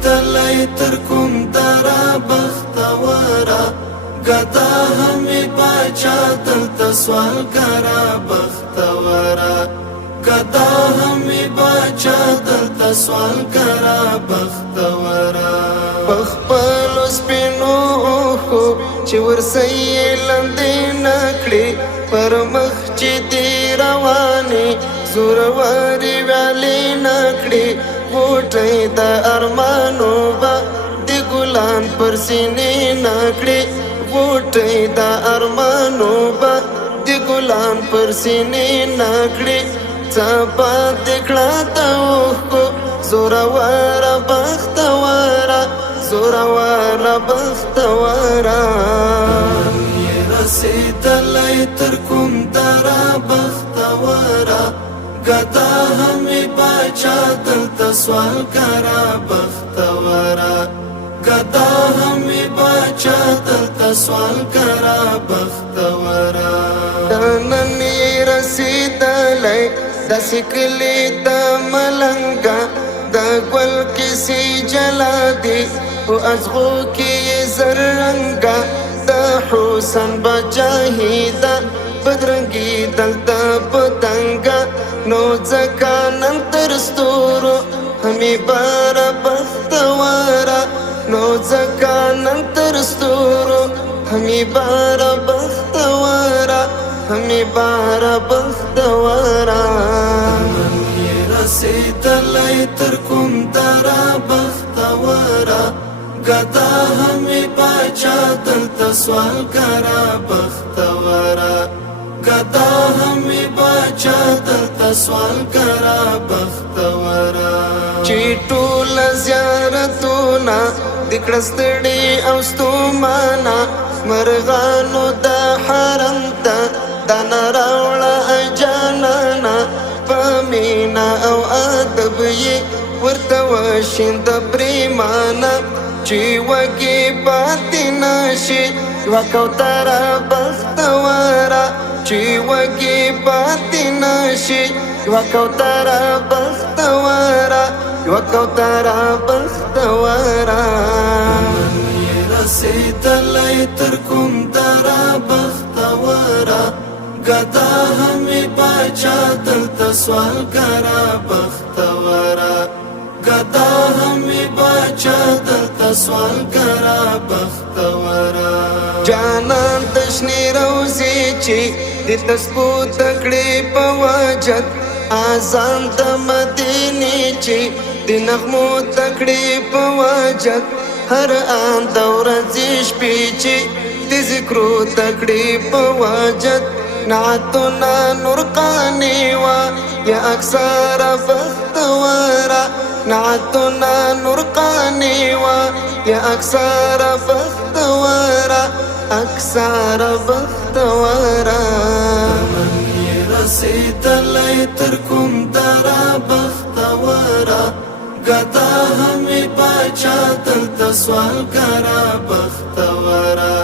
رسیدلی تر کوم درا بختورا گدا همی باچا دلتا سوالگرا بختورا گدا همی باچا دلتا سوالگرا بختورا بخپلو سپینو خو چې ورسې لاندې نکړې پر مخ چې دی روانې زورورې ویالې نکړې غوټۍ د ارمانو به د ګلان پر سینې نکړې غوټۍ د ارمانو به د ګلان پر سینې نکړې څپه دې کړه د اوښکو زوروره بختوره زوروره بختوره رسیدلی تر کوم درا بختوره گدا همی باچا دلتا سوالگرا بختورا گدا همی باچا دلتا سوالگرا بختورا ننی رسیدلی دسی کلی دا ملنگا دا گل کسی جلا دی و ازغو کی زرنگا دا حسن بجاهیدا بدرنگی دلتا پتنگا نو ځکه نن تر ستورو همې باره بختوره نو ځکه نن تر ستورو همې باره بختوره همې باره بختوره نن یې رسېدلی تر کوم دره بختوره ګدا همې باچا دلته سوالګره بختوره گدا همی باچا دلتا سوالگرا بختورا چی ټول زیارتونا دکړستړي او ستومانا مرغانو د حرم ته دان راوړه اجانانا پمینا او ادب یې ورته وشیند پریمانا چی وږي پاتې نشي یوه کوتره بختوره چی وږي پاتې نشي یوه کوتره بختوره یوه کوتره بختوره نن یې رسېدلی تر کوم دره بختوره ګدا همې باچا دلته سوالګره بختوره ګدا همې باچا دلته سوالګره بختوره جانان تشنی روزی چې د تسبو تکړې په وجد اذان د مدینې چې د نغمو تکړې په وجد هر آن د ورځې شپې چې د ذکرو تکړې په وجد نعتنا نورقاني وا یا اکثر بختوره نعتنا نورقاني وا یا اکثر بختوره اکثر بختوره من یې رسېدلی تر کوم دره بختوره ګدا همې باچا دلته سوالګره بختوره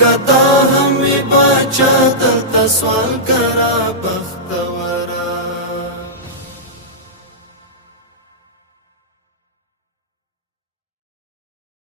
ګدا همې باچا دلته سوالګره بختوره